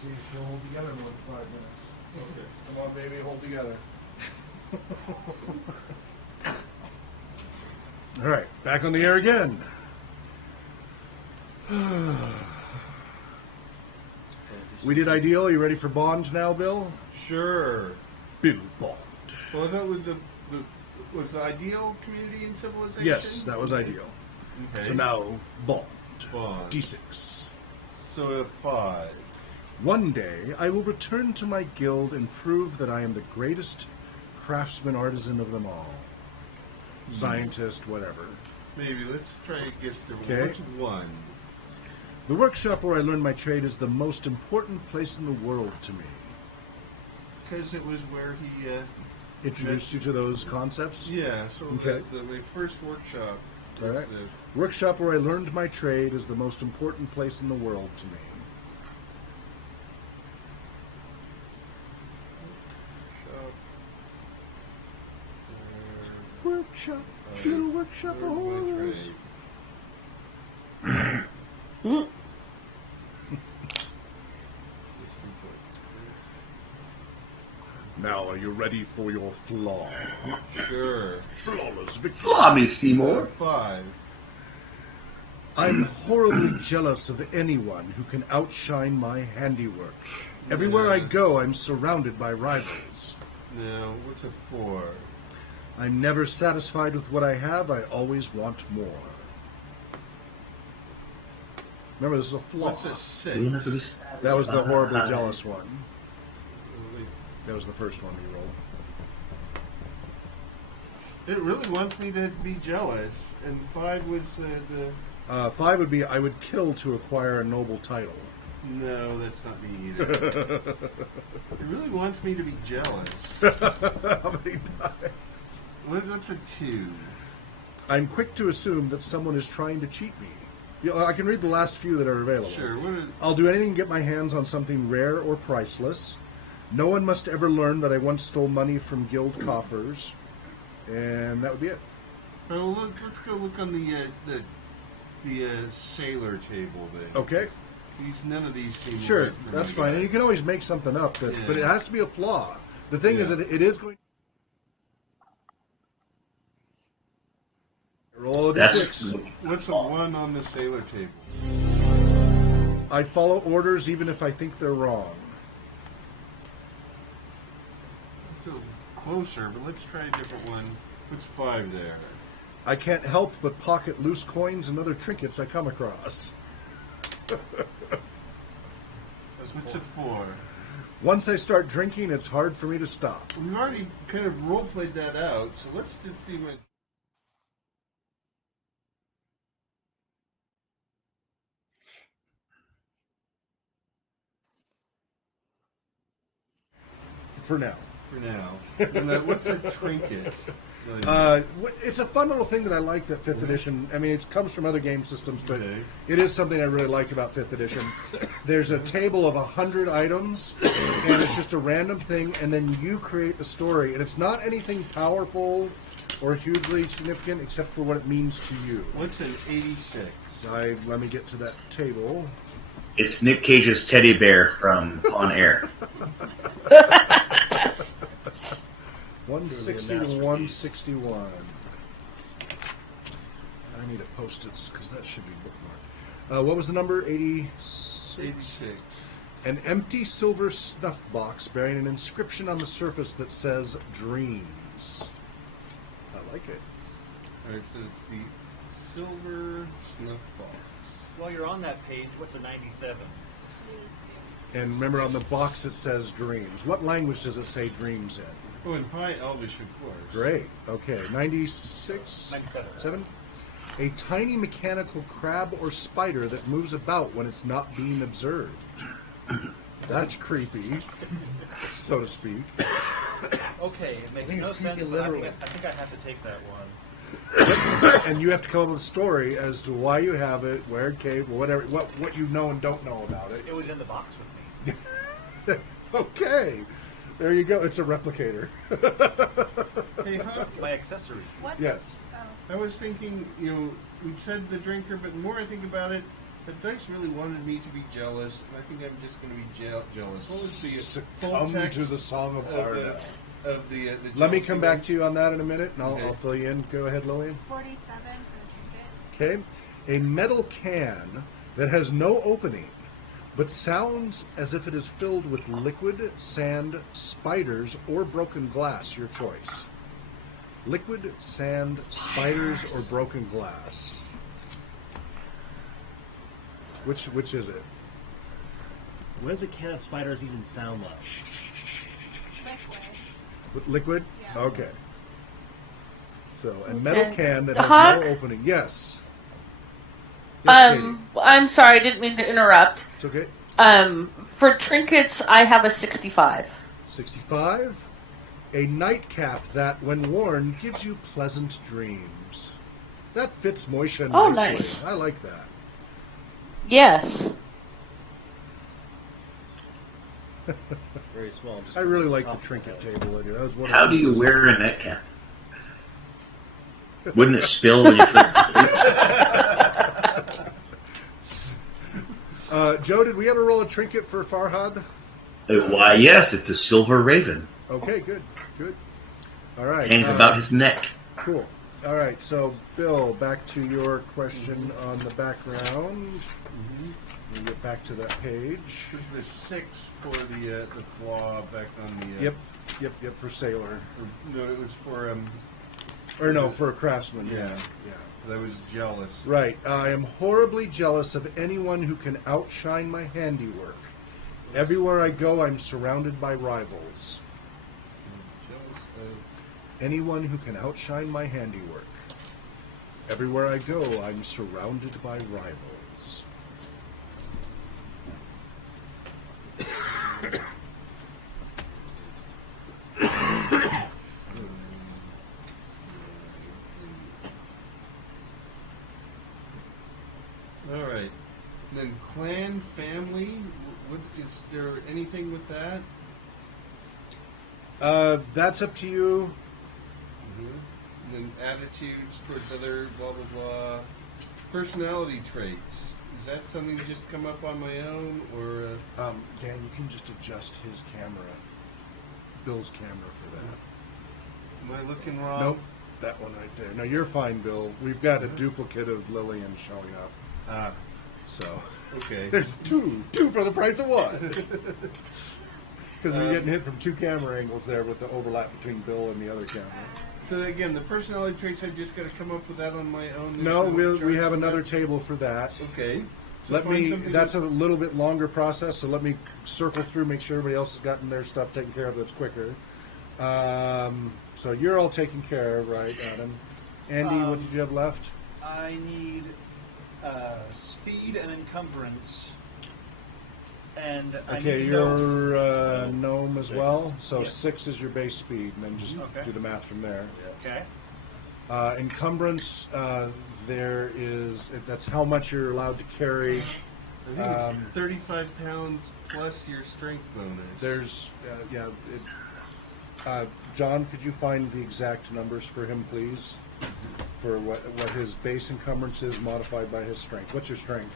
see if she'll hold together more than 5 minutes. Okay. Come on, baby, hold together. All right, back on the air again. We did Ideal. You ready for Bond now, Bill? Sure. Bill Bond. Well, that was was the Ideal Community and Civilization? Yes, that was Ideal. Okay. So now, Bond. Bond. D6. So a 5. One day, I will return to my guild and prove that I am the greatest craftsman artisan of them all. Scientist, whatever. Maybe. Let's try to guess the Okay. Which one? The workshop where I learned my trade is the most important place in the world to me. Because it was where he... Introduced you to those concepts? Yeah, so Okay. my first workshop All was right. Workshop where I learned my trade is the most important place in the world to me. Workshop, little workshop of horrors. Now, are you ready for your flaw? Sure. Flawless victory. Flaw me, Seymour. 5. I'm horribly jealous of anyone who can outshine my handiwork. Everywhere I go, I'm surrounded by rivals. No, what's a 4? I'm never satisfied with what I have. I always want more. Remember, this is a flaw. What's a 6? That was the horribly jealous one. That was the first one we rolled. It really wants me to be jealous, and 5 was the 5 would be, I would kill to acquire a noble title. No, that's not me either. It really wants me to be jealous. How many times? What's a 2? I'm quick to assume that someone is trying to cheat me. You know, I can read the last few that are available. Sure. I'll do anything to get my hands on something rare or priceless. No one must ever learn that I once stole money from guild coffers. And that would be it. Well, let's go look on the sailor table then. Okay. None of these seem Sure, right for that's me. fine. And you can always make something up, but it has to be a flaw. The thing is that it is going to roll a d6. What's a 1 on the sailor table? I follow orders even if I think they're wrong. It's a little closer, but let's try a different one. What's 5 there? I can't help but pocket loose coins and other trinkets I come across. What's a 4? Once I start drinking, it's hard for me to stop. We've already kind of role-played that out, so let's just see what... For now. For now. And what's a trinket? It's a fun little thing that I like that 5th edition. I mean, it comes from other game systems, but it is something I really like about 5th edition. There's a table of 100 items, and it's just a random thing, and then you create the story. And it's not anything powerful or hugely significant except for what it means to you. What's an 86? Let me get to that table. It's Nick Cage's teddy bear from On Air. 160 to 161. I need a post-its because that should be bookmarked. What was the number? 86? 86. An empty silver snuff box bearing an inscription on the surface that says dreams. I like it. Alright, so it's the silver snuff box. While you're on that page, what's a 97? And remember on the box it says dreams. What language does it say dreams in? Oh, in High Elvish, of course. Great. Okay. 96? 97. 7? A tiny mechanical crab or spider that moves about when it's not being observed. That's creepy, so to speak. Okay, it makes no sense, but I think I have to take that one. And you have to come up with a story as to why you have it, where it came, whatever, what you know and don't know about it. It was in the box with me. Okay. There you go. It's a replicator. Hey, It's my accessory. Yes. I was thinking, we said the drinker, but the more I think about it, The dice really wanted me to be jealous, and I think I'm just going to be jealous. What was the full Succumb text to the Song of Arda. of the Let me jealousy come back one? to you on that in a minute, and Okay. I'll fill you in. Go ahead, Lillian. 47 for the ticket. Okay. A metal can that has no opening, but sounds as if it is filled with liquid, sand, spiders, or broken glass. Your choice. Liquid, sand, spiders, or broken glass. Which is it? What does a can of spiders even sound like? Liquid. Liquid? Yeah. Okay. So, a metal And can that the has Hawk? no opening. Yes. Yes, Katie. I'm sorry, I didn't mean to interrupt. It's okay. For trinkets, I have a 65. 65. A nightcap that, when worn, gives you pleasant dreams. That fits Moisha nicely. Oh, nice. I like that. Yes. Very small. Just I really like the top trinket of it. table. That was one How of do you those- wear a nightcap? Wouldn't it spill when you put it to sleep? Joe, did we ever roll a trinket for Farhad? Why, yes, it's a silver raven. Okay, good. All right. Hangs about his neck. Cool. All right, so Bill, back to your question on the background. We'll get back to that page. This is the 6 for the flaw back on the. Yep, for sailor. No, it was for Or no, for a craftsman. Yeah. Yeah. I was jealous. Right. I am horribly jealous of anyone who can outshine my handiwork. Everywhere I go, I'm surrounded by rivals. Jealous of. Anyone who can outshine my handiwork. Everywhere I go, I'm surrounded by rivals. All right. Then clan, family. What is there anything with that? That's up to you. And then attitudes towards other blah blah blah. Personality traits. Is that something that just come up on my own, or Dan, you can just adjust his camera, Bill's camera for that. am I looking wrong? Nope, that one right there. No, you're fine, Bill. We've got a duplicate of Lillian showing up. Ah, So okay. there's two for the price of one. Because we're getting hit from two camera angles there with the overlap between Bill and the other camera. So again, the personality traits, I just got to come up with that on my own. There's No, we charts have for another that? table for that. Okay. So Let find me. something That's a that- little bit longer process, so let me circle through, make sure everybody else has gotten their stuff taken care of. That's quicker. So you're all taken care of, right, Adam? Andy, what did you have left? I need speed and encumbrance. And I Okay, need to know- you're gnome as well. So Yes. 6 is your base speed, and then just Okay. do the math from there. Okay. Encumbrance, there is that's how much you're allowed to carry. I think it's 35 pounds plus your strength bonus. There's John, could you find the exact numbers for him, please? For what his base encumbrance is modified by his strength. What's your strength?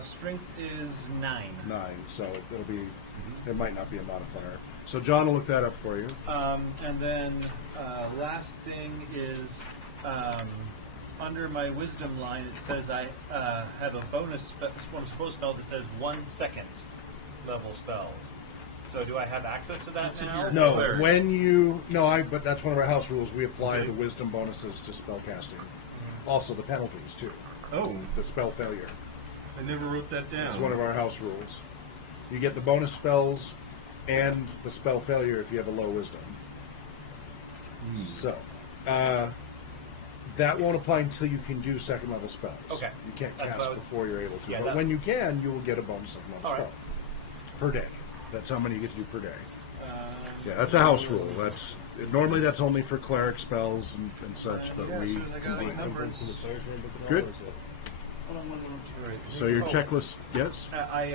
Strength is 9. 9. So it'll be there might not be a modifier. So John will look that up for you. And then last thing is under my wisdom line, it says I have a bonus one of spell spells that says 1 second level spell. So do I have access to that now? No, Cleric. but that's one of our house rules. We apply the wisdom bonuses to spell casting. Also the penalties too. Oh, The spell failure. I never wrote that down. It's one of our house rules. You get the bonus spells and the spell failure if you have a low wisdom. So, that won't apply until you can do second level spells. Okay. You can't That's what cast I was- before you're able to. Yeah, but that- when you can, you will get a bonus second level All spell. right. Per day. That's how many you get to do per day. Yeah, that's a house rule. Normally that's only for cleric spells and such, but Yeah, as we... soon as I got encumbrance. Good. Hold on, 1, 2, right. So your checklist, yes? I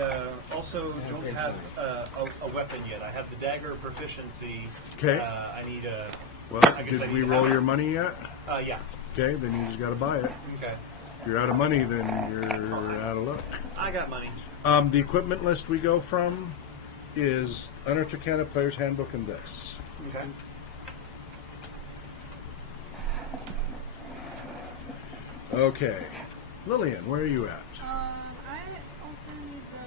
also don't have a weapon yet. I have the dagger proficiency. Okay. I need a. Well, I guess I did need we to roll have- your money yet? Yeah. Okay, then you just got to buy it. Okay. you're out of money, then you're out of luck. I got money. The equipment list we go from is Unearthed Arcana, Player's Handbook, and this. Okay. Okay. Lillian, where are you at? I also need the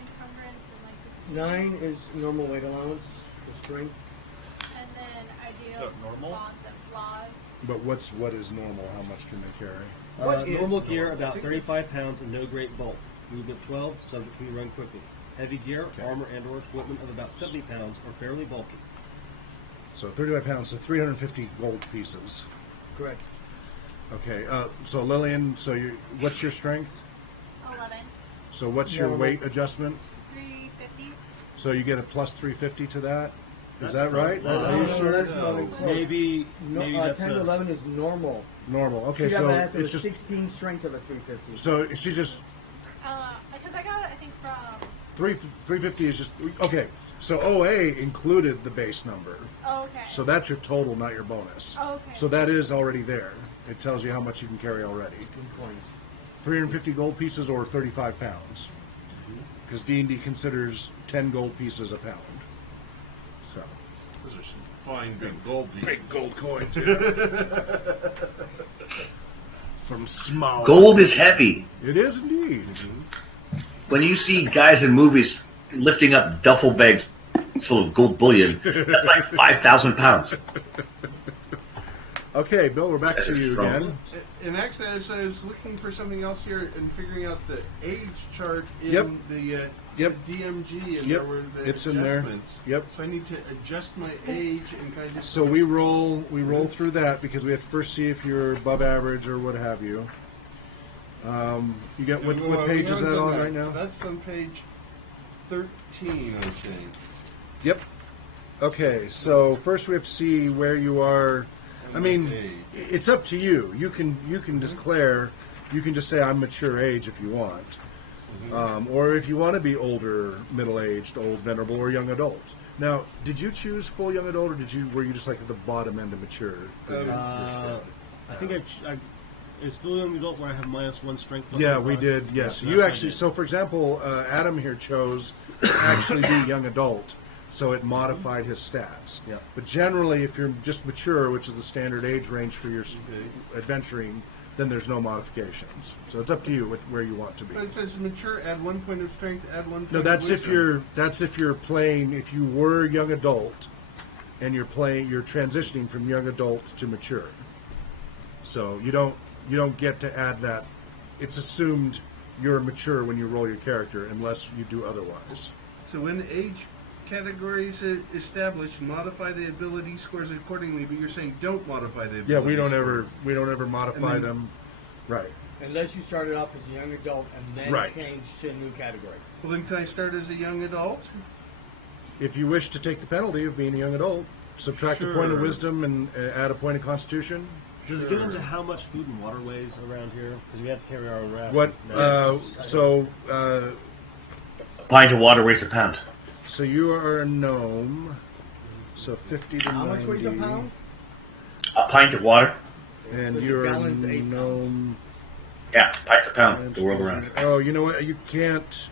encumbrance and like the 9 is normal weight allowance for strength. and then So ideals, normal? bonds, and flaws. But what is normal? How much can they carry? What is normal gear, normal? about 35 pounds and no great bulk. Movement 12, subject can run quickly. Heavy gear, Okay. armor and or equipment of about 70 pounds or fairly bulky. So 35 pounds, so 350 gold pieces. Correct. Okay. So Lillian, what's your strength? 11, So what's your Normal. weight adjustment? 350. So you get a plus 350 to that. Is That's that right? a lot. Are you No, sure? that's not close. Maybe No, that's 10 to 11 is normal. Normal. Okay, She'd so have after it's the just 16 strength of a 350. so she just Because I got it, I think, from 350 is just okay. So OA included the base number. okay. So that's your total, not your bonus. Okay. So that is already there. It tells you how much you can carry already. In coins. 350 gold pieces or 35 pounds. Because D&D considers 10 gold pieces a pound. So Those are some fine big gold pieces. big gold coins. From small. Gold is heavy. It is indeed. When you see guys in movies lifting up duffel bags full of gold bullion, that's like 5,000 pounds. Okay, Bill, we're back Guys to are you strong. again. And actually, as I was looking for something else here and figuring out the age chart in Yep. the Yep. DMG, and Yep. there were the It's in there. adjustments. Yep. So I need to adjust my age and kind of. So we roll through that because we have to first see if you're above average or what have you. You got what page is that on right now? That's on page 13, I think. Yep. Okay, so first we have to see where you are. I mean, Age. it's up to you. You can declare. You can just say I'm mature age if you want, or if you want to be older, middle aged, old, venerable, or young adult. Now, did you choose full young adult, or were you just like at the bottom end of mature? I think is full young adult where I have -1 strength. plus Yeah, 1 we five? did. Yes, Yeah, that's you what I actually. did. So, for example, Adam here chose to actually be young adult, so it modified his stats. Yeah. But generally, if you're just mature, which is the standard age range for your adventuring, then there's no modifications. So it's up to you where you want to be. But it says mature, add 1 point of strength, add 1 point No, of that's if wisdom. you're playing. If you were young adult, and you're transitioning from young adult to mature. So you don't get to add that. It's assumed you're mature when you roll your character, unless you do otherwise. So when age categories are established, modify the ability scores accordingly. But you're saying don't modify the ability. Yeah, we don't score. ever modify And then- them. Right. Unless you started off as a young adult and then Right. changed to a new category. Well, then can I start as a young adult? If you wish to take the penalty of being a young adult, subtract a point of Sure. wisdom and add a point of constitution. Does it get into how much food and water weighs around here? Because we have to carry our own rations. What? now. A pint of water weighs a pound. So you are a gnome. So 50 to 90. How much weighs a pound? A pint of water? And There's a you're a gallon's 8 gnome. Yeah, pints a pound the world around. Oh, you know what? You can't.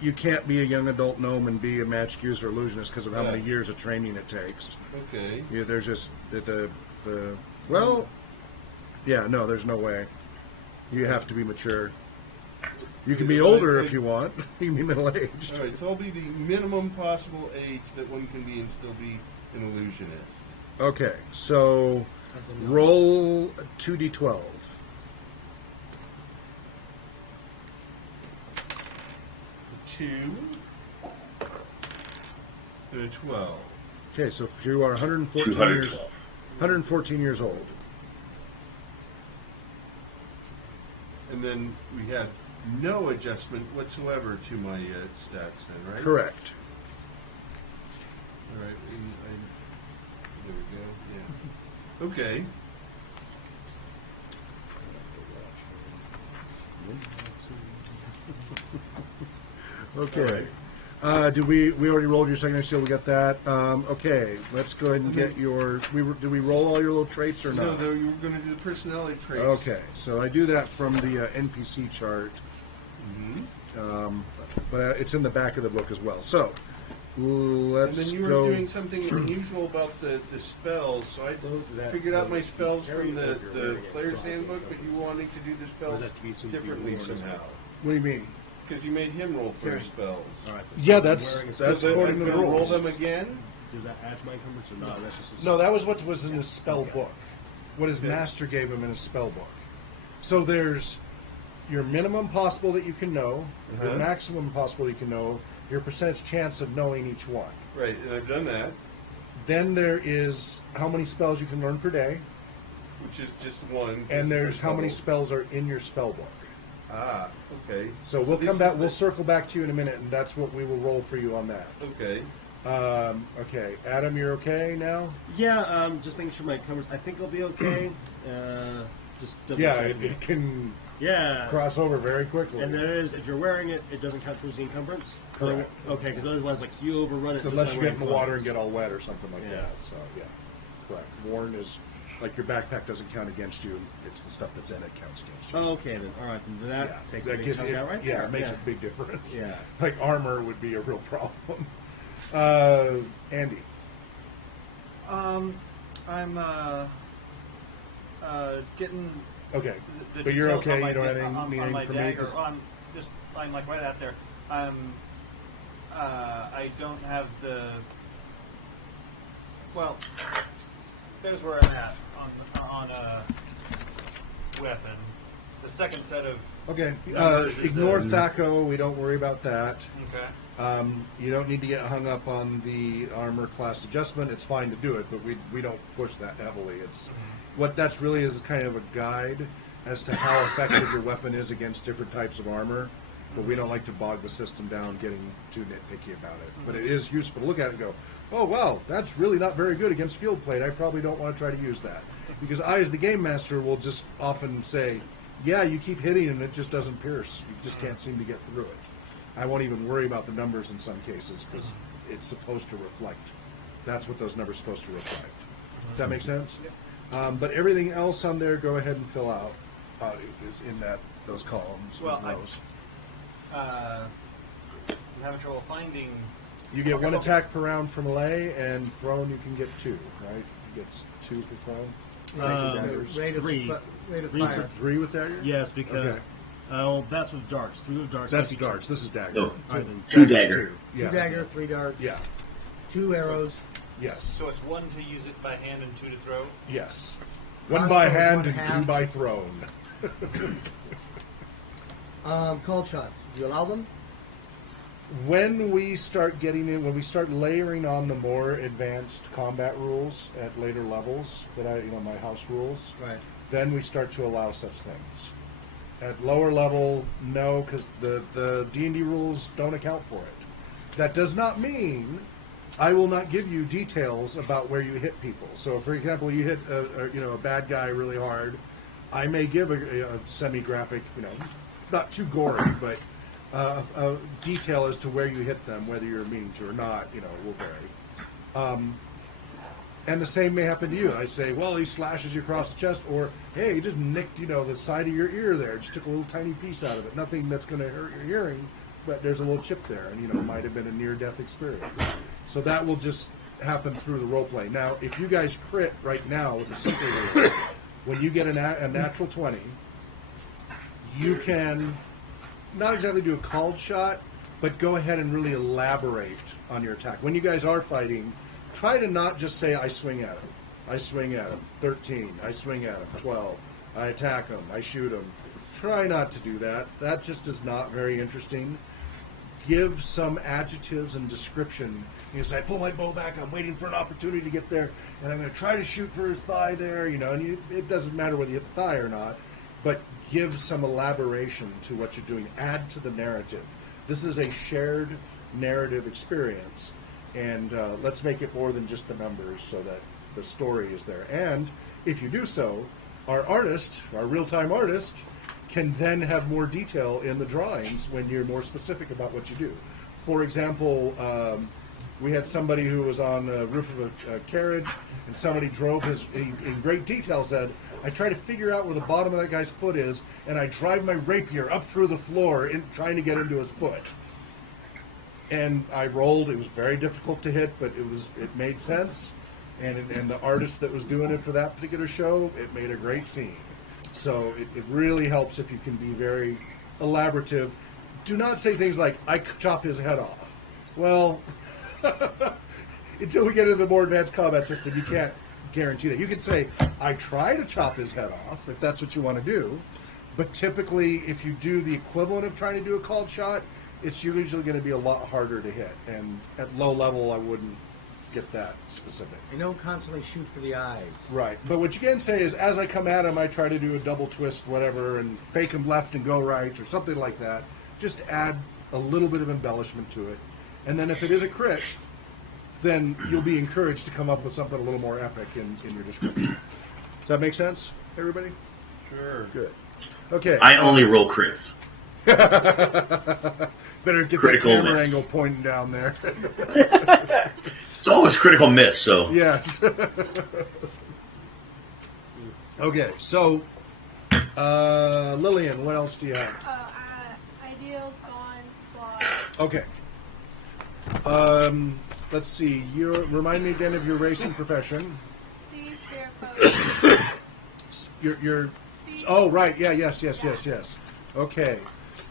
You can't be a young adult gnome and be a magic user illusionist because of how many years of training it takes. Okay. Yeah, there's just the well, yeah, no, there's no way. You have to be mature. You can be older if you want. You can be middle aged. All right. So I'll be the minimum possible age that one can be and still be an illusionist. Okay, so As a gnome. roll 2d12. Two. And a 12. Okay, so if you are 114 years 212. 114 years old. And then we have no adjustment whatsoever to my stats then, right? Correct. All right. There we go. Yeah. Okay. Okay. We already rolled your secondary skill. We got that. Okay, let's go ahead and get your. Did we roll all your little traits or No, not? though, you were going to do the personality traits. Okay, so I do that from the NPC chart, but it's in the back of the book as well. So And let's then you were go. doing something unusual about the spells, so I figured out my spells from the player's handbook, but you wanting to do the spells differently somehow. What do you mean? Because you made him roll for his spells. All right. Yeah, that's So then according I'm to the gonna roll rules. them again? Does that add to my encumbrance or not? That's just No, that was what was in his spell book. What his Okay. master gave him in his spell book. So there's your minimum possible that you can know, your Uh-huh. maximum possible you can know, your percentage chance of knowing each one. Right, and I've done that, Then there is how many spells you can learn per day, which is just one. and there's First how many level. spells are in your spell book. Ah, okay. So we'll this come back. is We'll the- circle back to you in a minute, and that's what we will roll for you on that. Okay. Okay, Adam, you're okay now? Yeah, just making sure my encumbrance. I think it'll be okay. Just double Yeah, checking. it can Yeah. cross over very quickly. And there is, if you're wearing it, it doesn't count towards the encumbrance. Correct. Okay, because otherwise, like you overrun it. So just unless by you get in the wearing water and clothes. get all wet or something like Yeah. that. So yeah, correct. Worn is like your backpack doesn't count against you. It's the stuff that's in it counts against you. Oh, okay then. All right, then that yeah, takes that a big gives chunk it, out, right? yeah, it makes a big difference. Yeah. Like armor would be a real problem. Andy. I'm getting Okay, the but you're details okay. on my You don't have da- anything on need my anything from me? dagger. I'm like right out there. I don't have the. Well, there's where I'm at on a weapon. The second set of Okay, numbers is, ignore Thaco. We don't worry about that. okay. You don't need to get hung up on the armor class adjustment. It's fine to do it, but we don't push that heavily. It's what that's really is kind of a guide as to how effective your weapon is against different types of armor. But we don't like to bog the system down getting too nitpicky about it. But it is useful to look at it and go, oh, wow, that's really not very good against field plate. I probably don't want to try to use that. Because I, as the game master, will just often say, yeah, you keep hitting and it just doesn't pierce. You just can't seem to get through it. I won't even worry about the numbers in some cases because it's supposed to reflect. That's what those numbers are supposed to reflect. Does that make sense? But everything else on there, go ahead and fill out. Is in those columns. Well, rows. I'm having trouble finding. You get one attack per round from lay, and thrown you can get two, right? You get two for thrown. Daggers. Rate of, Three. rate of Three fire. for- Three with dagger? Yes, because Okay. that's with darts. 3 with darts. That's might be darts. This is dagger. No. All right, then. Two Dagger's dagger. two. Two Yeah. dagger, 3 darts. Yeah. 2 arrows. Yes. So it's 1 to use it by hand and 2 to throw. Yes. One by Crossbow is hand one and half. two by thrown. Called shots. Do you allow them? When we start getting in, when we start layering on the more advanced combat rules at later levels, my house rules, Right. then we start to allow such things. At lower level, no, because the D&D rules don't account for it. That does not mean I will not give you details about where you hit people. So, for example, you hit a bad guy really hard, I may give a semi-graphic, not too gory, but a detail as to where you hit them, whether you're meaning to or not, will vary. And the same may happen to you. I say, well, he slashes you across the chest, or, hey, he just nicked, the side of your ear there. Just took a little tiny piece out of it. Nothing that's going to hurt your hearing, but there's a little chip there, and, it might have been a near-death experience. So that will just happen through the role-play. Now, if you guys crit right now with the simple rules, when you get a natural 20, you can not exactly do a called shot, but go ahead and really elaborate on your attack. When you guys are fighting, try to not just say, I swing at him. I swing at him. 13. I swing at him. 12. I attack him. I shoot him. Try not to do that. That just is not very interesting. Give some adjectives and description. You say, I pull my bow back. I'm waiting for an opportunity to get there, and I'm going to try to shoot for his thigh there. And it doesn't matter whether you hit the thigh or not, but give some elaboration to what you're doing. Add to the narrative. This is a shared narrative experience, and let's make it more than just the numbers so that the story is there. And if you do so, our real-time artist, can then have more detail in the drawings when you're more specific about what you do. For example, we had somebody who was on the roof of a carriage, and somebody drove in great detail said, I try to figure out where the bottom of that guy's foot is, and I drive my rapier up through the floor trying to get into his foot. And I rolled. It was very difficult to hit, but it made sense. And the artist that was doing it for that particular show, it made a great scene. So it really helps if you can be very elaborative. Do not say things like, I chop his head off. Well, until we get into the more advanced combat system, you can't guarantee that. You can say, I try to chop his head off, if that's what you want to do. But typically, if you do the equivalent of trying to do a called shot, it's usually going to be a lot harder to hit. And at low level, I wouldn't get that specific. You don't constantly shoot for the eyes. Right. But what you can say is, as I come at him, I try to do a double twist, whatever, and fake him left and go right, or something like that. Just add a little bit of embellishment to it. And then if it is a crit, then you'll be encouraged to come up with something a little more epic in your description. Does that make sense, everybody? Sure. Good. Okay. I only roll crits. Better get Critical the camera miss. angle pointing down there. It's always critical miss, so. Yes. Okay, so Lillian, what else do you have? Ideals, bonds, flaws. Okay. Let's see. Remind me again of your race and profession. C, sphere code. Your. C. Oh, right. Yeah. Yes. Okay.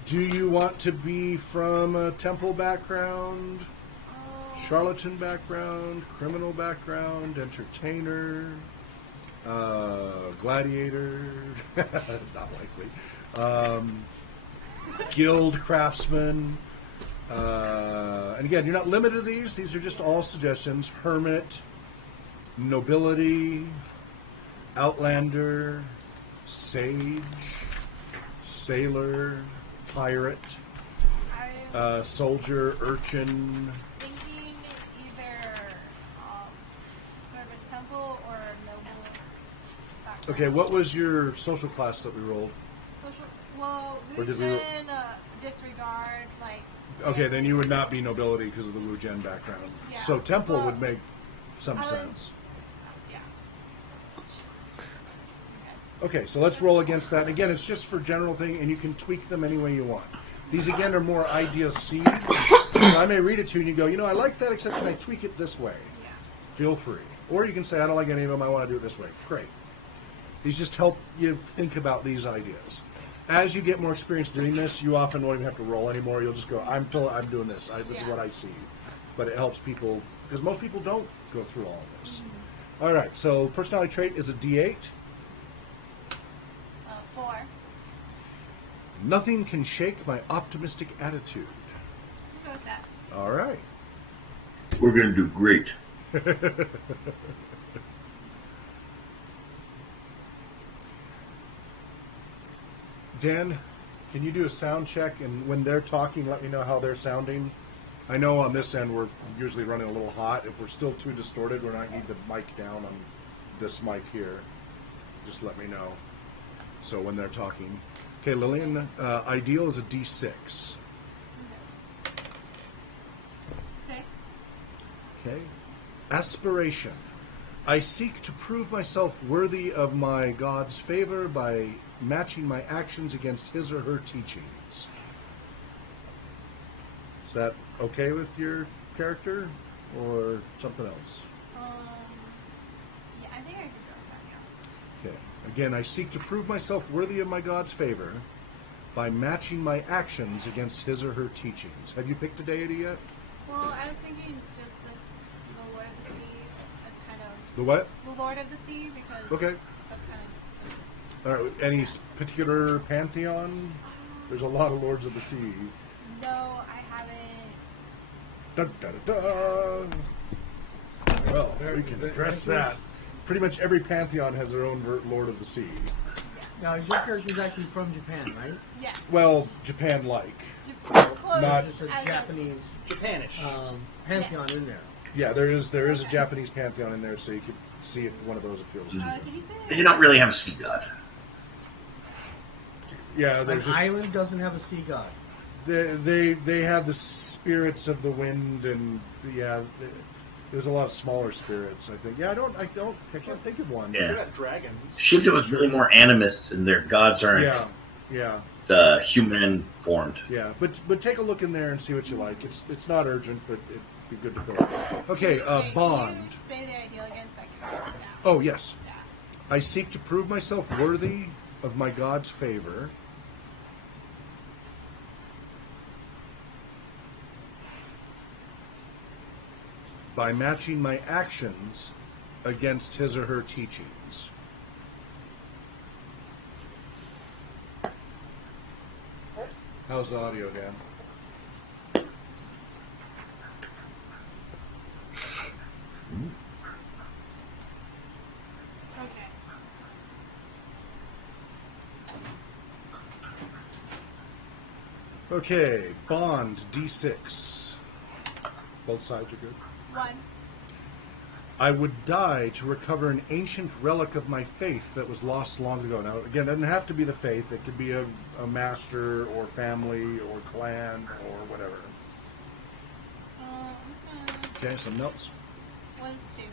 Do you want to be from a temple background, charlatan background, criminal background, entertainer, gladiator? Not likely. Guild craftsman. And again, you're not limited to these. These are just all suggestions. Hermit, nobility, outlander, sage, sailor, pirate, soldier, urchin. Thinking either sort of a temple or a noble background. Okay, what was your social class that we rolled? Or did we- Lucian, disregard, like... Okay, then you would not be nobility because of the Wu Gen background. Yeah. So temple Well, would make some I was- sense. Yeah. Okay, so let's roll against that. Again, it's just for general thing, and you can tweak them any way you want. These, again, are more idea seeds. So I may read it to you, and you go, I like that, except can I tweak it this way? Yeah. Feel free. Or you can say, I don't like any of them, I want to do it this way. Great. These just help you think about these ideas. As you get more experience doing this, you often won't even have to roll anymore. You'll just go, I'm doing this. This is what I see. But it helps people, because most people don't go through all of this. Mm-hmm. All right, so personality trait is a D8. 4. Nothing can shake my optimistic attitude. We'll go with that. All right. We're going to do great. Dan, can you do a sound check? And when they're talking, let me know how they're sounding. I know on this end we're usually running a little hot. If we're still too distorted, we might need the mic down on this mic here. Just let me know. So when they're talking. Okay, Lillian, ideal is a D6. 6. Okay. Aspiration. I seek to prove myself worthy of my God's favor by matching my actions against his or her teachings. Is that okay with your character or something else? Yeah, I think I could go with that, yeah. Okay. Again, I seek to prove myself worthy of my God's favor by matching my actions against his or her teachings. Have you picked a deity yet? Well, I was thinking just this, the Lord of the Sea, as kind of... The what? The Lord of the Sea, because Okay. that's kind of... All right. Any particular pantheon? There's a lot of Lords of the Sea. No, I haven't... Dun, dun, dun, dun. Well, we can address that. Pretty much every pantheon has their own Lord of the Sea. Now, your character's actually from Japan, right? Yeah. Well, Japan-like. As close Not- There's a as Japanese Japanish. pantheon in there. Yeah, there is a Japanese pantheon in there, so you could see if one of those appeals to you. Can you say that? You don't really have a sea god. Yeah, An there's just island doesn't have a sea god. They have the spirits of the wind, and there's a lot of smaller spirits. I think. Yeah, I can't think of one. Yeah. They got dragons. Shinto is really more animist, and their gods aren't Yeah. human formed. Yeah, but take a look in there and see what you like. It's not urgent, but it'd be good to fill out. Okay, Wait, Bond. Can you say the ideal again so I can write it down? Oh yes, Yeah. I seek to prove myself worthy of my God's favor. By matching my actions against his or her teachings. How's the audio, Dan? Okay. Okay, Bond D6. Both sides are good. 1. I would die to recover an ancient relic of my faith that was lost long ago. Now, again, it doesn't have to be the faith. It could be a master or family or clan or whatever. I'm just gonna. Okay, some notes. 1 is 2.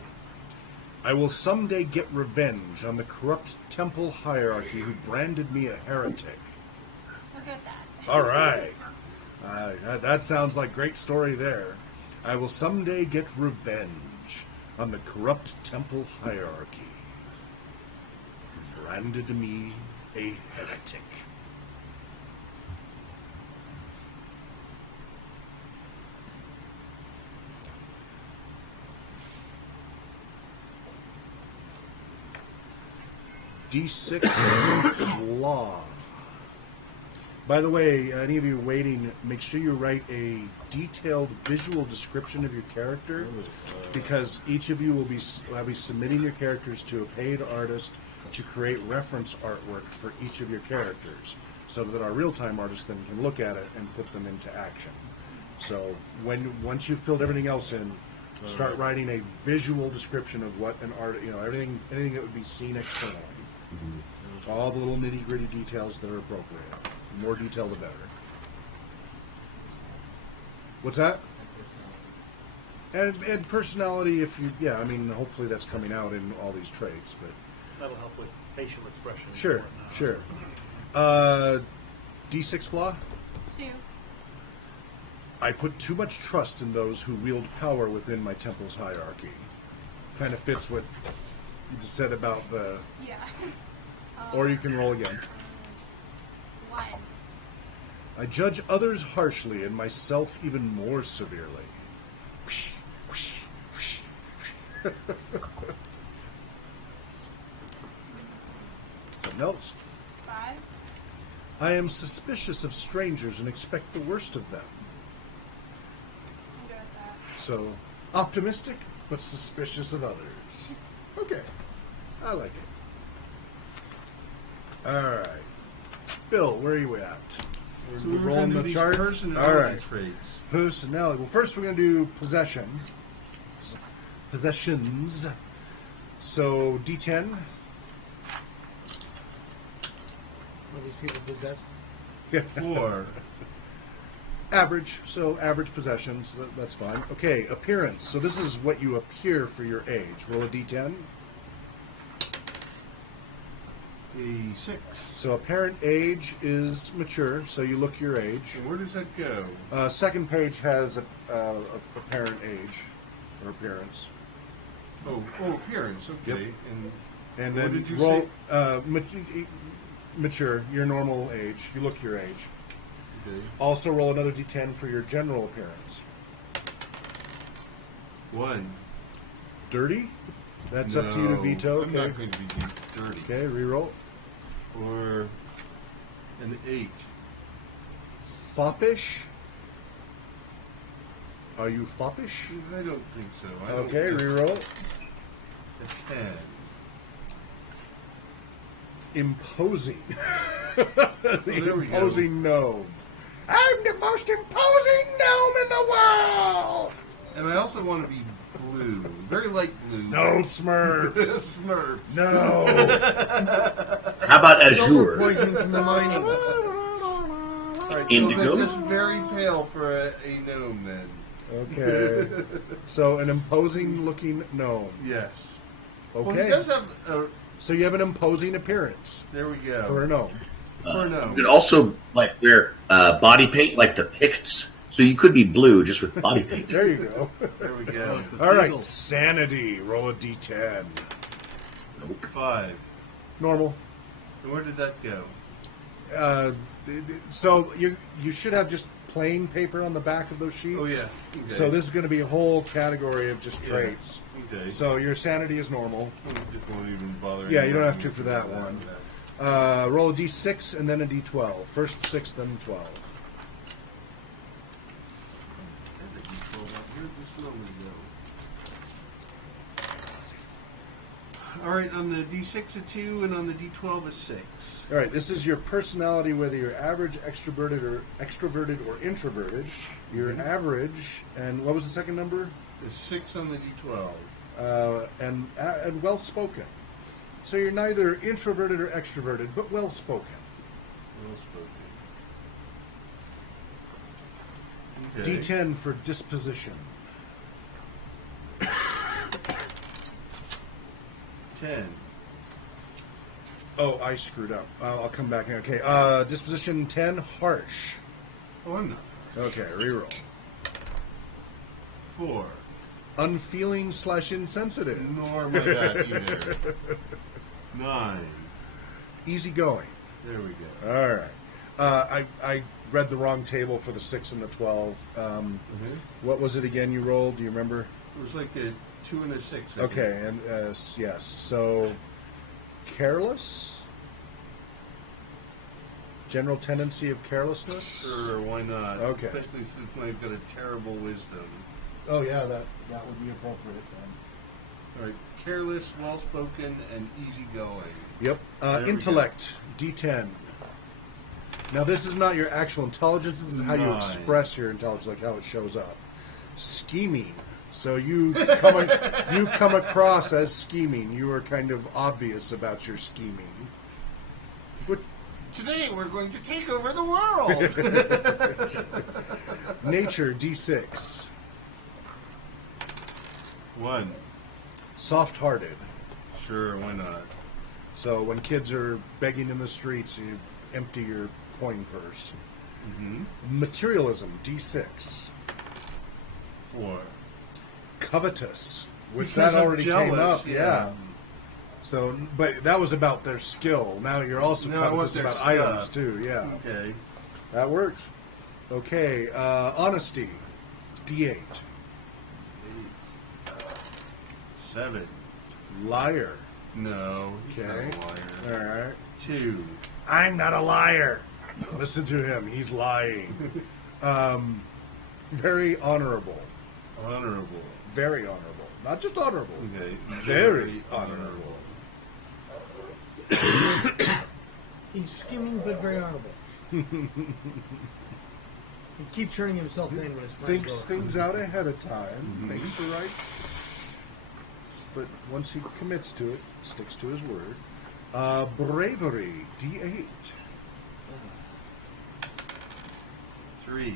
I will someday get revenge on the corrupt temple hierarchy who branded me a heretic. We'll get that. All right. That sounds like great story there. I will someday get revenge on the corrupt temple hierarchy who branded me a heretic. D6 law. By the way, any of you waiting, make sure you write a detailed visual description of your character, because each of you will be submitting your characters to a paid artist to create reference artwork for each of your characters, so that our real-time artist then can look at it and put them into action. So once you've filled everything else in, start writing a visual description of what an art, anything that would be seen externally. All the little nitty-gritty details that are appropriate. The more detail, the better. What's that? And personality, if you, hopefully that's coming out in all these traits, but That'll help with facial expression. and sure. D6 flaw. 2. I put too much trust in those who wield power within my temple's hierarchy. Kind of fits what you just said about the. Yeah. Or you can roll again. 1. I judge others harshly and myself even more severely. Something else? 5. I am suspicious of strangers and expect the worst of them. I'm good at that. So, optimistic, but suspicious of others. Okay. I like it. Alright. Bill, where are you at? So We're we're rolling going to the do these chart? personality All right. traits. Personality. Well, first we're going to do possession. Possessions. So, D10. Are these people possessed? 4. Average. So, average possessions. That's fine. Okay, appearance. So, this is what you appear for your age. Roll a D10. A 6. So, apparent age is mature, so you look your age. And where does that go? Second page has apparent age or appearance. Oh, appearance. Okay. Yep. And what then did you roll say? mature, your normal age. You look your age. Okay. Also roll another D10 for your general appearance. 1. Dirty? That's up to you to veto. I'm Okay. not going to be dirty. Okay, reroll. Or an 8. Foppish? Are you foppish? I don't think so. I don't Okay, think so. reroll. A 10. Imposing. there The we go. imposing gnome. I'm the most imposing gnome in the world! And I also want to be blue. Very light blue. No Smurfs. Smurf. No. How about Silver Azure? poisoning from the mining. All right, Indigo? well, that's just very pale for a gnome then. Okay. So an imposing-looking gnome. Yes. Okay. Well, he does have a... So you have an imposing appearance There we go. for a gnome. For a You gnome. could also wear body paint like the Picts, so you could be blue just with body paint. There you go. There we go. It's a All right, beagle. sanity. Roll a d10. 5. Normal. And where did that go? So you should have just plain paper on the back of those sheets. Oh, yeah. Okay. So this is going to be a whole category of just Yeah. traits. Okay. So your sanity is normal. Just won't even bother. Yeah, you don't have anymore. to for that one. Roll a d6 and then a d12. First 6, then 12. All right, on the D6 a 2 and on the D12 a 6. All right, this is your personality, whether you're average, extroverted, or introverted. You're average, and what was the second number? A 6 on the D12. And well spoken. So you're neither introverted or extroverted, but well spoken. Well spoken. Okay. D10 for disposition. 10. Oh, I screwed up. I'll come back. Okay. Disposition 10, harsh. Oh, I'm not. Okay, reroll. 4. Unfeeling / insensitive. Nor am I that either. 9. Easygoing. There we go. All right. I read the wrong table for the 6 and the 12. What was it again you rolled? Do you remember? It was like a 2 and a 6. I think. Okay, and yes. So, careless? General tendency of carelessness? Sure, why not? Okay. Especially since I've got a terrible wisdom. Oh, yeah, that would be appropriate then. All right, careless, well-spoken, and easygoing. Yep. There we Intellect, D10. Now, this is not your actual intelligence. This is how you 9. express your intelligence, like how it shows up. Scheming. So you come across as scheming. You are kind of obvious about your scheming. But Today we're going to take over the world! nature, D6. 1. Soft-hearted. Sure, why not? So when kids are begging in the streets, you empty your coin purse. Materialism, D6. 4. Covetous, which Because that of already came jealous, up. yeah. So, but that was about their skill. Now you're also No, it was covetous their about stuff. items too. Yeah, Okay. that works. Okay, honesty, D8. 7. Liar. No, he's Okay. not a liar. All right. 2. I'm not a liar. Listen to him. He's lying. Very honorable. Honorable. Very honorable. Not just honorable. Okay. Very honorable. He's scheming, but very honorable. He keeps turning himself in when his friends Thinks go. things out ahead of time. Makes the right. But once he commits to it, sticks to his word. Bravery, D8. 3.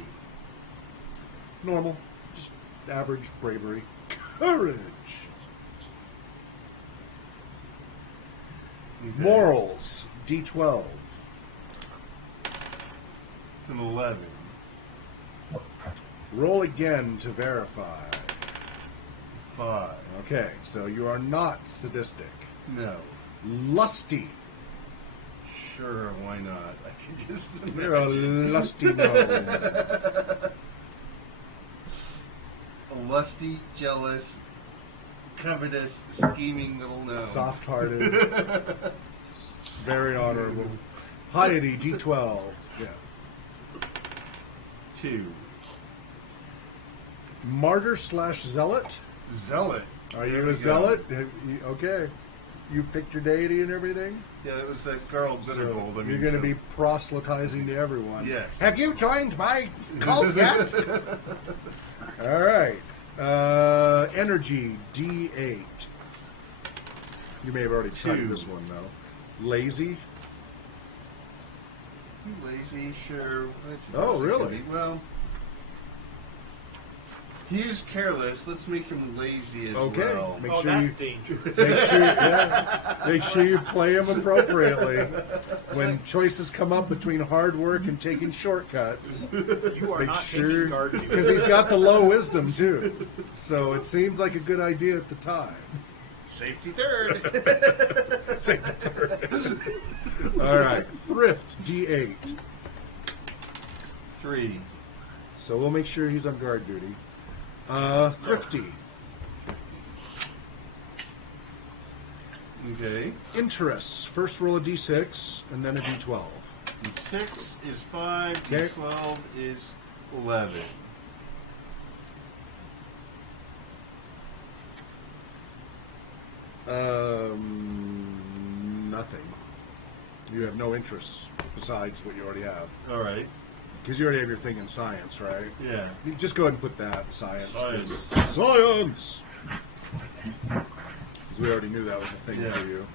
Normal. Just average bravery. Courage. Okay. Morals, D12. It's an 11. Roll again to verify. 5. Okay, so you are not sadistic. No. Lusty. Sure, why not? I can just You're a imagine. lusty gnome. A lusty, jealous, covetous, scheming little gnome. Soft-hearted. Very honorable. Piety, D12. Yeah. 2. Martyr / zealot. Zealot. Are There you we a go. zealot? Okay. You picked your deity and everything? Yeah, that was that girl Bittergold. So you're going to be proselytizing to everyone. Yes. Have you joined my cult yet? All right. Energy, D8. You may have already 2. typed this one, though. Lazy. Is he lazy? Sure. I suppose Oh, he really? could be. Well, he is careless. Let's make him lazy as Okay. well. Make Oh, sure that's you dangerous. make sure you play him appropriately. When choices come up between hard work and taking shortcuts, You are make not sure taking guard duty. because he's got the low wisdom too. So it seems like a good idea at the time. Safety third. All right, thrift D8. 3. So we'll make sure he's on guard duty. Thrifty. Okay. Interests. First roll a D6 and then a D12. 6 is 5. Okay. 12 is 11. Nothing. You have no interests besides what you already have. All right. Because you already have your thing in science, right? Yeah. You just go ahead and put that, science. Science. Science! 'Cause we already knew that was a thing Yeah. for you.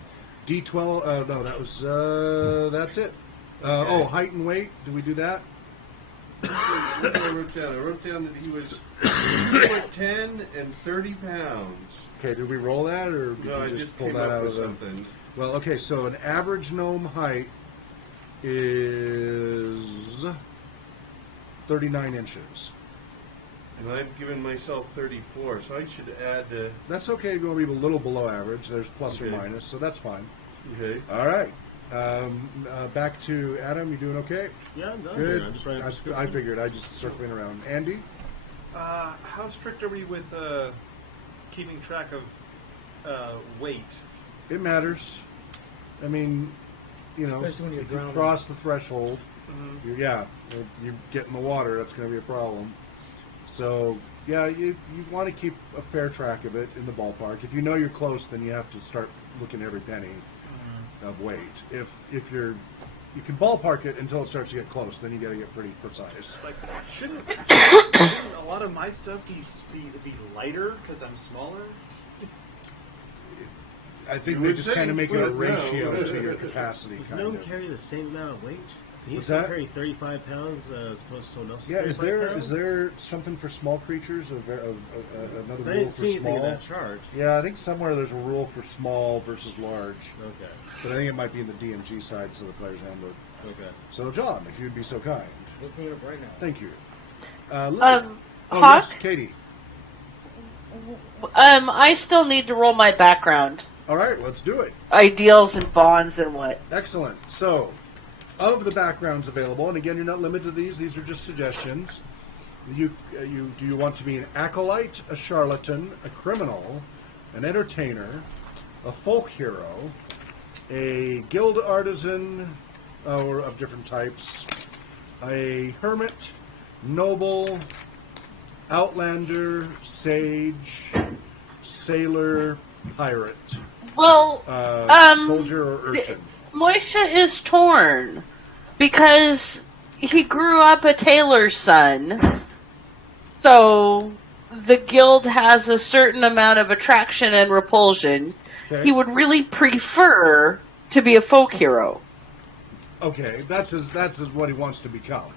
D12, no, that was, that's it. Oh, height and weight, did we do that? What did I wrote down? I wrote down that he was 2'10" and 30 pounds. Okay, did we roll that, or did No, I you just pull came that up out with of the... something. Well, okay, so an average gnome height is 39 inches. And I've given myself 34, so I should add the... That's okay, you're going to be a little below average. There's plus or Okay. minus, so that's fine. Okay. All right. Back to Adam. You doing okay? Yeah, I'm done. Good. Here. I'm just writing a I description. figured. I just circling around. Andy? How strict are we with keeping track of weight? It matters. I mean, you know, Especially when you're if you drowning. cross the threshold, if you get in the water, that's going to be a problem. So, yeah, you want to keep a fair track of it in the ballpark. If you know you're close, then you have to start looking at every penny of weight. If you can ballpark it until it starts to get close, then you got to get pretty precise. It's like, shouldn't a lot of my stuff be lighter because I'm smaller? I think You they would just think, kind of make it a but no. ratio to your capacity. Does Kind gnome of. carry the same amount of weight? Can you What's still that? carry 35 pounds as opposed to someone else's Yeah, is 35 there pounds? is there something for small creatures? Another I rule didn't for see anything small? in that charge. Yeah, I think somewhere there's a rule for small versus large, Okay. but I think it might be in the DMG side of the player's handbook. Okay. So, John, if you'd be so kind, Looking it up right now. thank you. Lily. Oh, Hawk? yes, Katie. I still need to roll my background. All right, let's do it. Ideals and bonds and what. Excellent. So, of the backgrounds available, and again, you're not limited to these. These are just suggestions. Do you want to be an acolyte, a charlatan, a criminal, an entertainer, a folk hero, a guild artisan, or of different types, a hermit, noble, outlander, sage, sailor, pirate, Well, soldier, or urchin? Moisha is torn because he grew up a tailor's son. So the guild has a certain amount of attraction and repulsion. Okay. He would really prefer to be a folk hero. Okay, that's what he wants to become.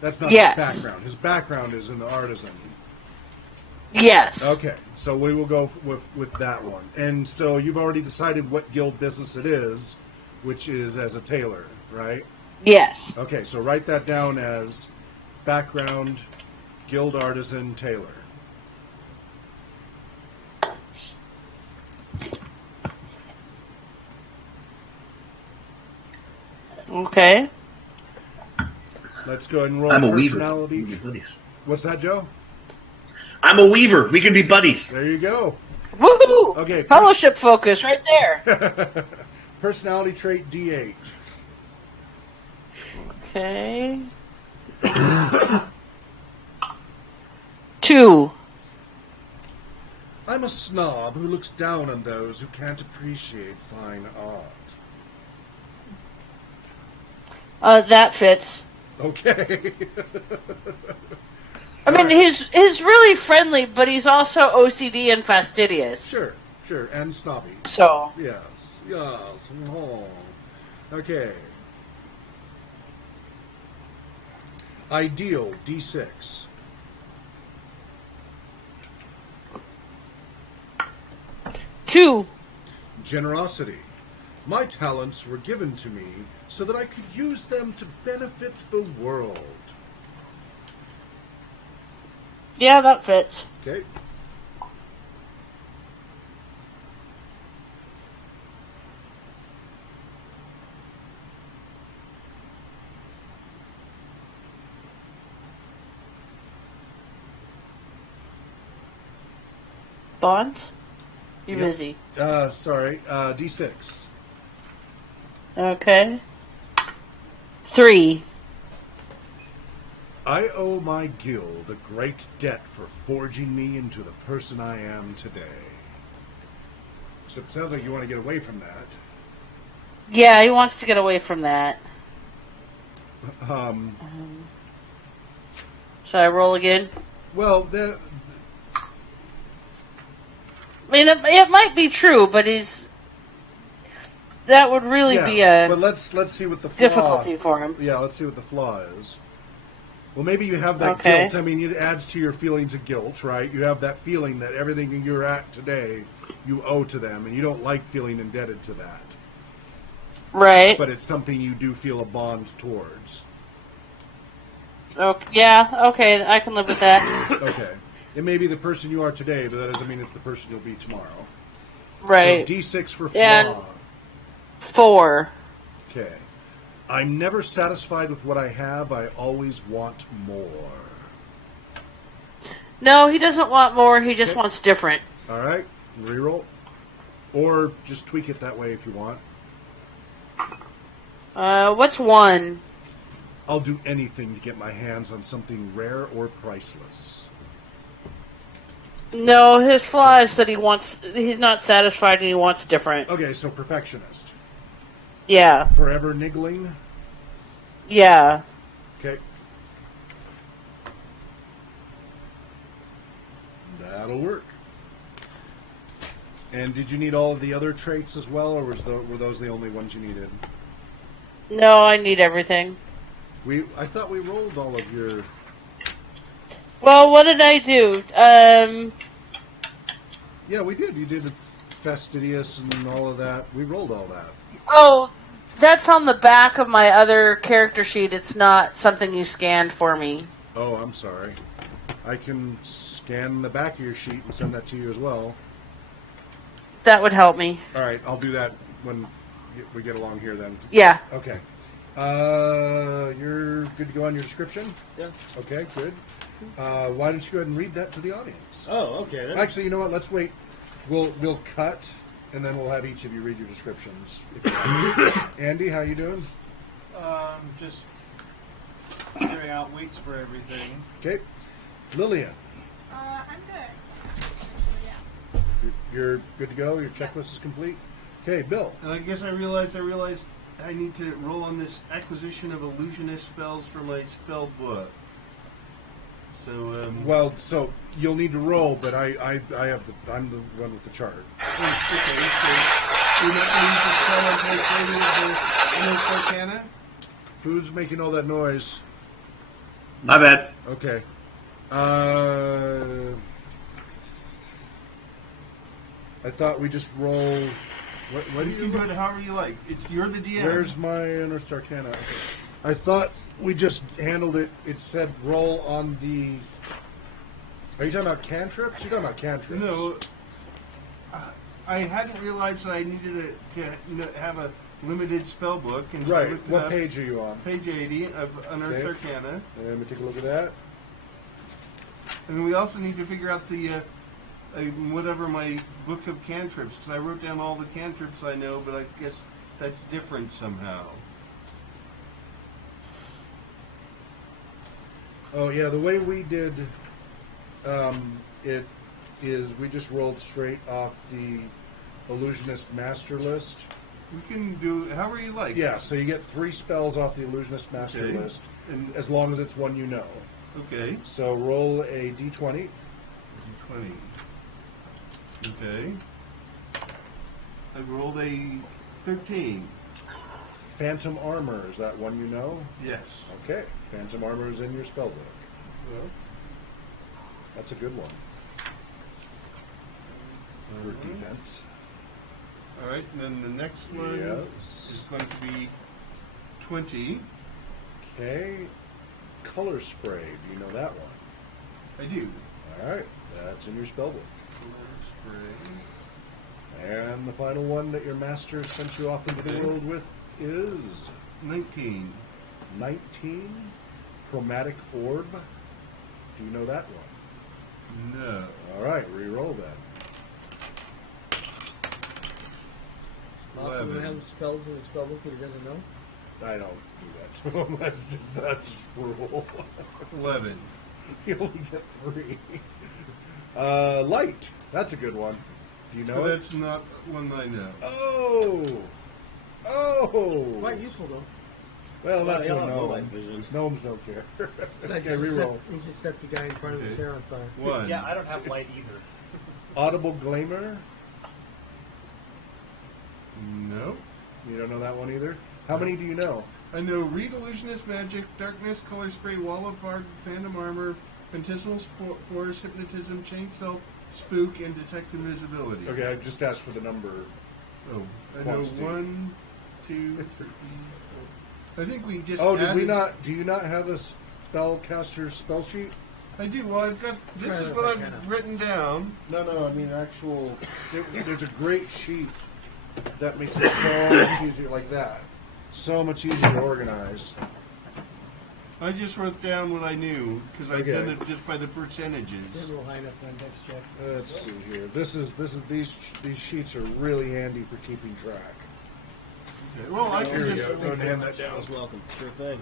That's not Yes. his background. His background is in the artisan. Yes. Okay, so we will go with that one. And so you've already decided what guild business it is, which is as a tailor, right? Yes. Okay, so write that down as background, guild artisan, tailor. Okay. Let's go ahead and roll I'm a weaver. personality. We can be buddies. What's that, Joe? I'm a weaver. We can be buddies. There you go. Woohoo! Okay, Fellowship focus right there. Personality trait D8. Okay. 2. I'm a snob who looks down on those who can't appreciate fine art. That fits. Okay. I mean, he's really friendly, but he's also OCD and fastidious. Sure, and snobby. So, Yes. Oh. Okay. Ideal, D6. Two. Generosity. My talents were given to me so that I could use them to benefit the world. Yeah, that fits. Okay. Bonds? You're Yep. busy. Sorry. D6. Okay. 3. I owe my guild a great debt for forging me into the person I am today. So it sounds like you want to get away from that. Yeah, he wants to get away from that. Should I roll again? Well, I mean, it might be true, but that would really be a but let's see what the flaw, difficulty for him. Yeah, let's see what the flaw is. Well, maybe you have that Okay. guilt. I mean, it adds to your feelings of guilt, right? You have that feeling that everything you're at today, you owe to them, and you don't like feeling indebted to that. Right. But it's something you do feel a bond towards. Okay, yeah, okay, I can live with that. Okay. It may be the person you are today, but that doesn't mean it's the person you'll be tomorrow. Right. So D6 for flaw. And 4. Okay. I'm never satisfied with what I have. I always want more. No, he doesn't want more, he just Okay. wants different. All right. Reroll. Or just tweak it that way if you want. What's 1? I'll do anything to get my hands on something rare or priceless. No, his flaw is that he's not satisfied and he wants different. Okay, so perfectionist. Yeah. Forever niggling. Yeah. Okay. That'll work. And did you need all of the other traits as well, or were those the only ones you needed? No, I need everything. I thought we rolled all of your... Well, what did I do? Yeah, we did. You did the fastidious and all of that. We rolled all that. Oh, that's on the back of my other character sheet. It's not something you scanned for me. Oh, I'm sorry. I can scan the back of your sheet and send that to you as well. That would help me. All right, I'll do that when we get along here then. Yeah. Okay. You're good to go on your description? Yeah. Okay, good. Why don't you go ahead and read that to the audience? Oh, okay. Then. Actually, you know what? Let's wait. We'll cut, and then we'll have each of you read your descriptions. If you like. Andy, how you doing? Just figuring out weights for everything. Okay. Lillian, I'm good. Yeah. you're good to go? Your checklist is complete? Okay, Bill. And I guess I realized I need to roll on this acquisition of illusionist spells for my spell book. So, Well, so you'll need to roll, but I'm the one with the chart. okay, so you're not going to use the spell on page 80 of the Inner Arcana? Who's making all that noise? My bad. Okay. I thought we just roll. What do You you can do it however you like. You're the DM. Where's my Unearthed Arcana? Okay. I thought we just handled it. It said roll on the. Are you talking about cantrips? You're talking about cantrips. No, I hadn't realized that I needed to have a limited spell book. And so I Right. looked it What up. page are you on? Page 80 of Unearthed Okay. Arcana. Let me take a look at that. And then we also need to figure out the whatever my book of cantrips, because I wrote down all the cantrips I know, but I guess that's different somehow. Oh yeah, the way we did it is we just rolled straight off the Illusionist Master list. We can do it however you like. Yeah, so you get 3 spells off the Illusionist Master Okay. list, And as long as it's one you know. okay, So roll a d20. d20. Okay. I rolled a 13. Phantom Armor, is that one you know? Yes. Okay. Phantom Armor is in your spell book. Well, That's a good one. For defense. all right, and then the next one Yes. is going to be 20. Okay. Color Spray. Do you know that one? I do. All right. That's in your spell book. Color spray. And the final one that your master sent you off into the Okay. world with is 19. 19. Chromatic Orb. Do you know that one? No. All right. Reroll that. Also, 11. we have spells in the spellbook that he doesn't know. I don't do that to him. That's rule. 11. You only get 3. Light. That's a good one. Do you know No, it? that's not one I know. Oh! Quite useful though. Well, not to y'all a have no gnome. light vision. Gnomes don't care. So Okay, just reroll. He just set the guy in front of his Okay. hair on fire. 1. Yeah, I don't have light either. Audible Glamour. No. You don't know that one either? How many do you know? I know Read Illusionist Magic, Darkness, Color Spray, Wall of Fire, Phantom Armor, Phantasmal Force, Hypnotism, Change Self, Spook, and Detect Invisibility. Okay, I just asked for the number. Oh, I Quantity. know 1, 2, 3, 4. I think we just. Oh, did we added- not? Do you not have a spellcaster spell sheet? I do. Well, I've got. This Try is it what if I I've can. written down. No, I mean actual. There's a great sheet that makes it so much easier, like that. So much easier to organize. I just wrote down what I knew because I've Okay. done it just by the percentages. Didn't roll high enough for index check. Let's see here. These sheets are really handy for keeping track. Okay, well, I Here can we just. go. Go ahead and hand that down. You're welcome. Sure thing.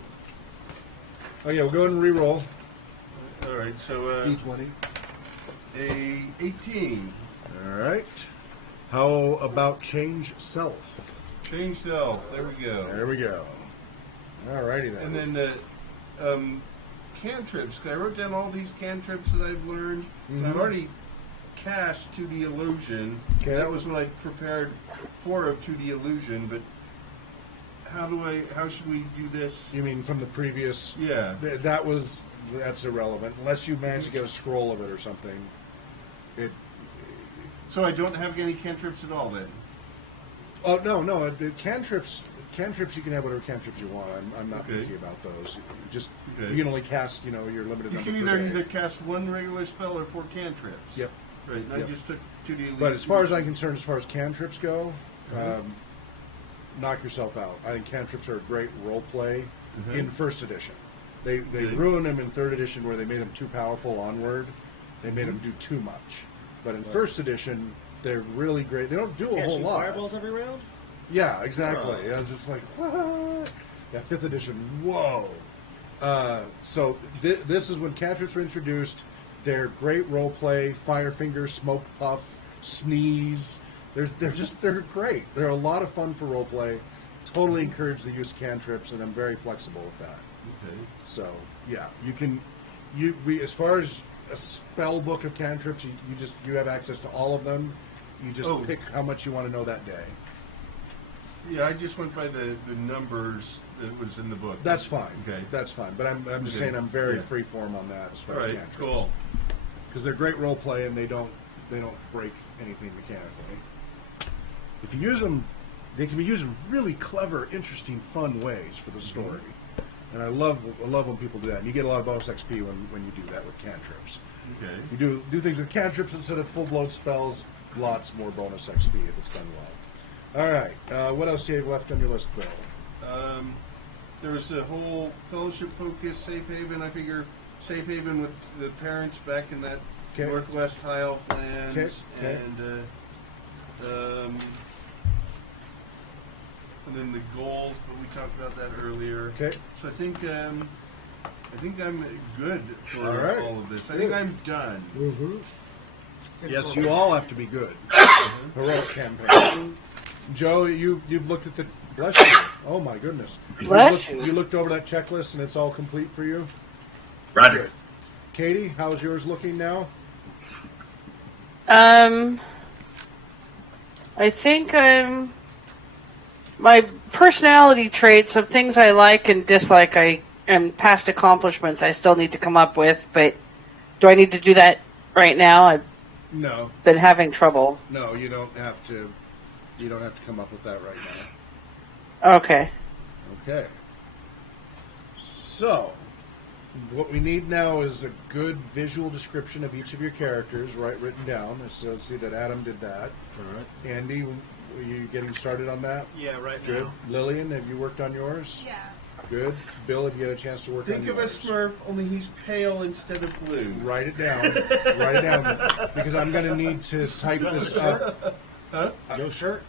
Oh yeah, we'll go ahead and re-roll. All right, so D20. a 18. All right. How about change self? Change self. There we go. There we go. All righty then. And then cantrips. 'Cause I wrote down all these cantrips that I've learned. And I've already cast 2D illusion. Okay. That was what I prepared for of 2D illusion. But how should we do this? You mean from the previous? Yeah. That's irrelevant unless you manage to get a scroll of it or something. It. So I don't have any cantrips at all then. Oh no. Cantrips. Cantrips. You can have whatever cantrips you want. I'm not Okay. picky about those. Just Okay. you can only cast. Your limited You number. can per day. either cast one regular spell or 4 cantrips. Yep. Right. And I Yep. just took 2D illusion. But as far as I'm concerned, as far as cantrips go, knock yourself out. I think cantrips are a great role play in first edition. They Good. ruined them in third edition where they made them too powerful onward. They made them do too much. But in first edition, they're really great. They don't do a Can't whole shoot lot. fireballs every round? Yeah, exactly. Oh. Yeah, it's just like what? Yeah, fifth edition. Whoa. So this is when cantrips were introduced. They're great role play. Firefinger, smoke puff, sneeze. They're great. They're a lot of fun for role play. Totally encourage the use of cantrips, and I'm very flexible with that. Okay. So yeah, you can. As far as a spell book of cantrips, you have access to all of them. You just Oh. pick how much you want to know that day. Yeah, I just went by the numbers that was in the book. That's fine. Okay. That's fine. But I'm just Okay. saying I'm very Yeah. free form on that as All far as right. cantrips. Cool. Because they're great role play and they don't break anything mechanically. If you use them, they can be used in really clever, interesting, fun ways for the story. And I love when people do that. And you get a lot of bonus XP when you do that with cantrips. Okay. If you do things with cantrips instead of full blown spells, lots more bonus XP if it's done well. All right. What else do you have left on your list, Bill? There was a whole fellowship focus, safe haven. I figure safe haven with the parents back in that Okay. northwest high elf lands, Okay. and then the goals. But we talked about that earlier. Okay. So I think I'm good for All right. all of this. I Good. think I'm done. Mm-hmm. Yes, you all have to be good. Heroic campaign. Joe, you've looked at the. Bless you. Oh my goodness. Bless you. You looked over that checklist and it's all complete for you. Roger. Katie, how's yours looking now? I think my personality traits of things I like and dislike, I and past accomplishments I still need to come up with, but do I need to do that right now? I've No, been having trouble. no, you don't have to. You don't have to come up with that right now. Okay. Okay. So, what we need now is a good visual description of each of your characters, right, written down. So let's see that Adam did that. All right. Andy, were you getting started on that? Yeah, right Good. now. Lillian, have you worked on yours? Yeah. Good. Bill, have you had a chance to work on Think yours? of a Smurf, only he's pale instead of blue. Write it down. Write it down. Because I'm going to need to type this up. Joe shirt.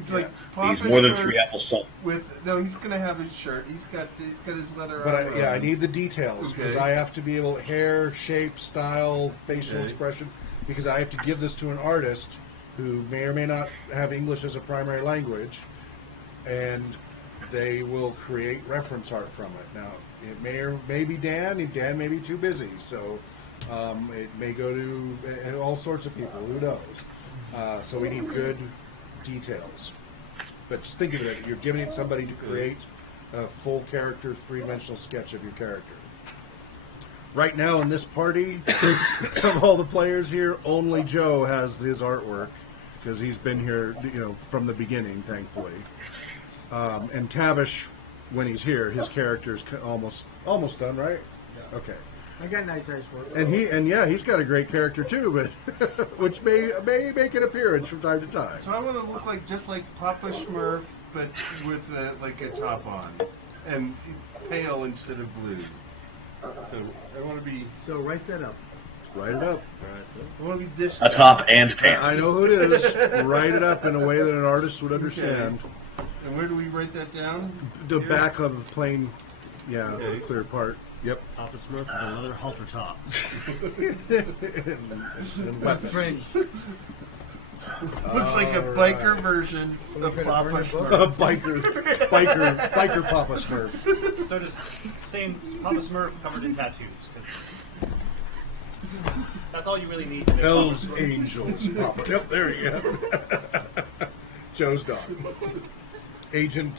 He's like Papa He's more than Smurf 3 apples tall. with no. He's gonna have his shirt. He's got his leather But armor. I on. need the details because Okay. I have to be able hair, shape, style, facial Okay. expression. Because I have to give this to an artist who may or may not have English as a primary language, and they will create reference art from it. Now, it may or may be Dan. Dan may be too busy, so it may go to all sorts of people. Who knows? So we need good details. But just think of it, you're giving it to somebody to create a full character, three-dimensional sketch of your character. Right now in this party, of all the players here, only Joe has his artwork because he's been here, from the beginning, thankfully. And Tavish, when he's here, his character's almost done, right? Yeah. Okay. I got nice ice work. And he's got a great character too, but which may make an appearance from time to time. So I want to look just like Papa Smurf, but with like a top on, and pale instead of blue. So I want to be. So write that up. Write it up. I want to be this. A guy. top and pants. I know who it is. Write it up in a way that an artist would understand. And where do we write that down? The Here? back of the plain, Okay. clear part. Yep. Papa Smurf with another halter top. My friend, Looks like a biker version of gonna Papa burn your A Smurf. biker Papa Smurf. So just same Papa Smurf covered in tattoos. 'Cause that's all you really need to make Elves, Papa Smurf. angels, Papa. Yep, there you go. Joe's dog. Agent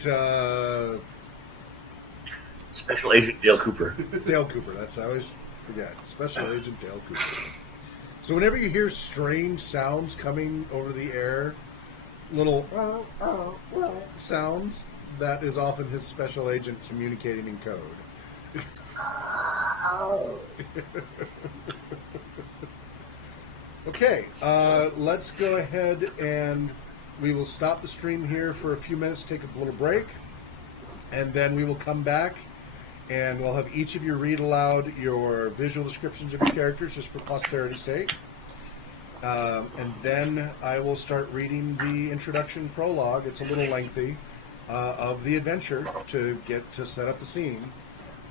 Special Agent Dale Cooper. Dale Cooper. That's I always forget. Special Agent Dale Cooper. So whenever you hear strange sounds coming over the air, little sounds, that is often his special agent communicating in code. Okay, let's go ahead and we will stop the stream here for a few minutes, take a little break, and then we will come back and we'll have each of you read aloud your visual descriptions of your characters just for posterity's sake. And then I will start reading the introduction prologue. It's a little lengthy of the adventure to get to set up the scene.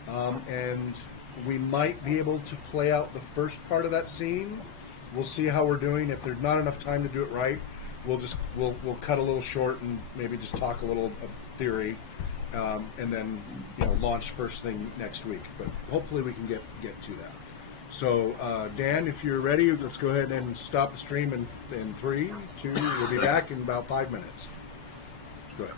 And we might be able to play out the first part of that scene. We'll see how we're doing. If there's not enough time to do it right, we'll cut a little short and maybe just talk a little of theory, and then launch first thing next week. But hopefully we can get to that. So Dan, if you're ready, let's go ahead and stop the stream in 3, 2. We'll be back in about 5 minutes. Go ahead.